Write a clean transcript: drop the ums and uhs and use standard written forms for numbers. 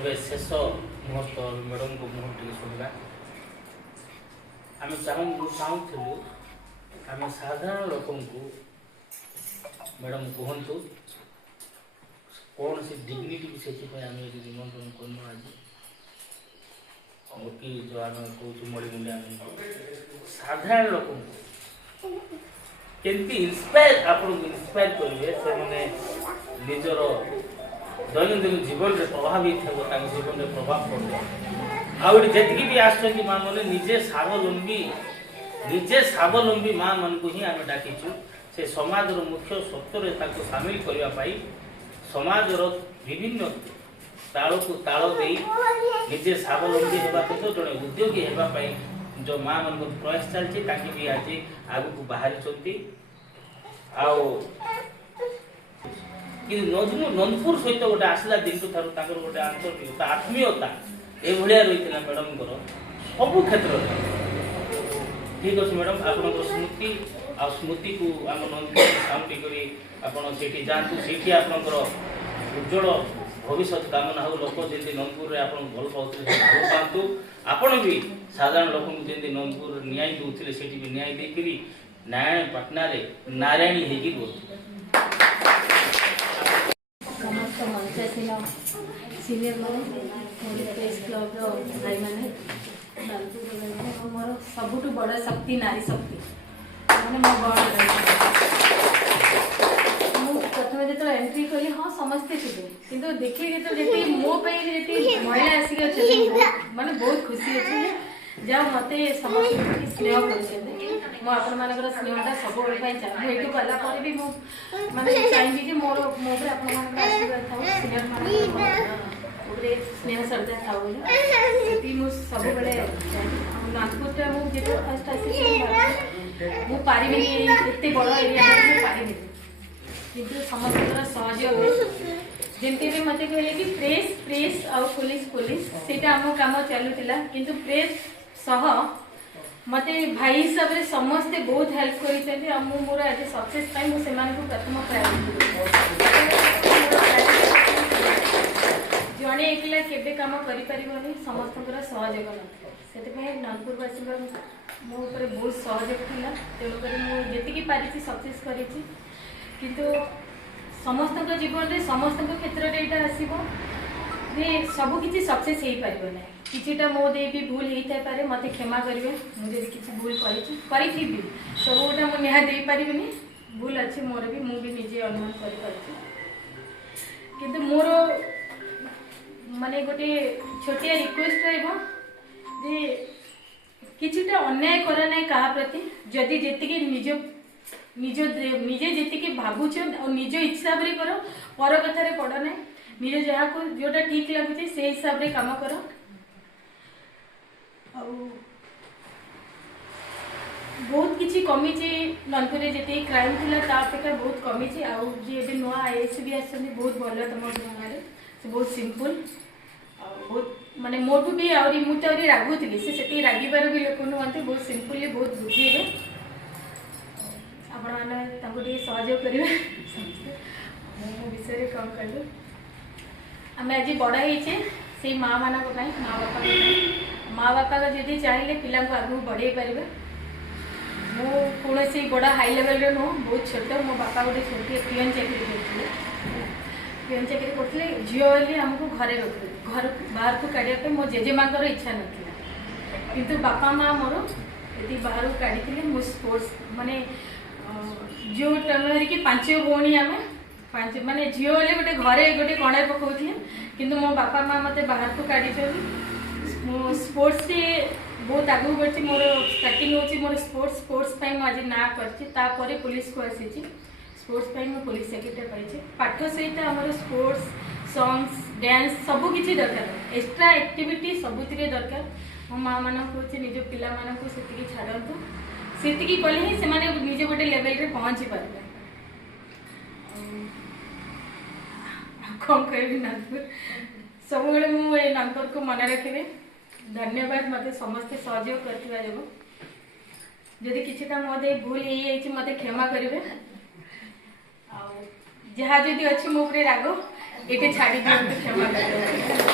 एवं शेष मुहूर्त मैडम को मुहूर्त टी शुणा आम चाहूँ आम साधारण लोक मैडम कहतु कौन सी डिग्निटी से आम निमंत्रण करनु आज कि जो आम कौन मणिमुंडिया साधारण लोक केमती इन्स्पायर आपको इन्स्पायर करेंगे से मैंने निजर दैनंदिन जीवन में प्रभावित हो जीवन में प्रभाव पड़े आउट जी भी आसुच्च माँ मैंने निजे स्वावलंबी माँ मन को ही आम डाकीचु से समाज मुख्य सत्तर सामिल करने समाजर विभिन्न ताल को ताल दे निजे स्वावलंबी होगा सहित जड़े उद्योगी होगापी जो माँ मन प्रयास चलती भी आज आग को बाहरी नंदपुर सहित गोटे आसला दिन ठार गोटे आंतरिकता आत्मीयता ये रही मैडम सबू क्षेत्र ठीक अच्छे मैडम आप स्मृति आ स्मृति को आम नंदपुर साउंटी कर जातु से उज्जवल भविष्य कामना हो लोक जमी नंदपुर आप भल पाते भल पातु आपण भी साधारण लोक जमी नंदपुर न्याय दूसरे से न्याय देकर नारायण पटना नारायणी होगी रोज सीनियर मैंने प्रेस क्लब भाई मैंने मोर सबुठ बड़ शक्ति नारी शक्ति मैंने मो प्रथम जो एंट्री कली हाँ समस्ते थे कि देखिए तो जी मो महिला आसिक माने बहुत खुशी अच्छे जहाँ मत समस्त स्नेह कर स्नेहटा सब चाहिए ये गलापर भी मुझे चाहिए कि मोर मोर आशीर्वाद था सीनियर मान स्नेह श्रद्धा था सब बड़े नागपुर मुझे फर्स्ट आसी मुझे बड़ एरिया पारि किंतु समस्त सहयोग जमती भी मत कहले कि प्रेस प्रेस आउ पुलिस पुलिस सेटा आम काम चलूला किंतु प्रेस सह मते भाई हिसाब से समस्ते बहुत हेल्प कर मोर आज सक्सेस मुझे प्रथम जड़े एकला केबे काम करि परिबनी समस्त सहयोग से नागपुरवासी मो बहुत सहयोग था तेणुक मुझे पारी सक्सेस करी किंतु समस्त जीवन में समस्त क्षेत्र में यहाँ आसब सबकि सक्सेस हो पार ना किटा मो दे भी भूल होता पारे मत क्षमा करेंगे मुझे किसी भूल करी सब गोटा मुझे न्याय दे पारि भूल अच्छे मोर भी मुझे निजे अनुमान कर मोर माने गोटे छोटिया रिक्वेस्ट रे किछिटा अन्याय करा ना क्या प्रति जदि जी निज निजे जी भावुच और निज हिसाब से कर पर कथार पड़ ना निज जहाँ को जोटा ठीक लगुच से हिसाब से काम कर बहुत किसी कमी नंदपुर जी क्राइम थी अपेक्षा बहुत कमी जी नुआ आईएएस भी आसती बहुत भल तुम गाँव से बहुत सिंपल बहुत माने मोटू भी मुझे रागुली से रागिबार भी लोक नुहति बहुत सिंपली बहुत बुझेबे आपण मैंने सहयोग करेंगे मो विषय कौन कहलु आम आज बड़ होचे से माँ मान माँ बापा जदि चाहिए पिला आगे बढ़े पारे मो कौन बड़ा हाई लेवल नुह बहुत छोट मो बापा गोटे छोटे पियन चाकरी करते पियन चाकरी करते झील बोली आमको घरे रखुले घर बाहर को काढ़ापे मो जेजेमा इच्छा नाला किंतु बापा माँ मोर ये बाहर को काढ़ी मो स्पोर्ट्स माने झील धरिकी 5 भौणी आम 5 माने झील बोले गोटे घरे गोटे कणे पकाउले किंतु मो बापा माँ मत बाहर को काढ़ी स्पोर्ट्स से बहुत आगू बढ़ी मोर स्टार्टिंग हो मोर स्पोर्ट्स आज ना कर पुलिस को आसी स्पोर्ट्स मो पुलिस चाकरी पाई पाठ सहित आम स्पोर्ट्स सॉन्ग्स डांस सबकि दरकार एक्स्ट्रा एक्टिविटी सबुति दरकार मो माँ मान निज पिला मानक से छाड़तु से कले ही से निजे गोटे लेवल रे पहुँची पारे कौन कह नागपुर सब मुझे नागपुर को मन रखी धन्यवाद मत समस्ते सहयोग करथिबा जब जदि किछिटा मोदे भूल हो मत क्षमा करेंगे जहाँ जदि अच्छी मो राग ये छाड़ी दिखाते क्षमा करेंगे।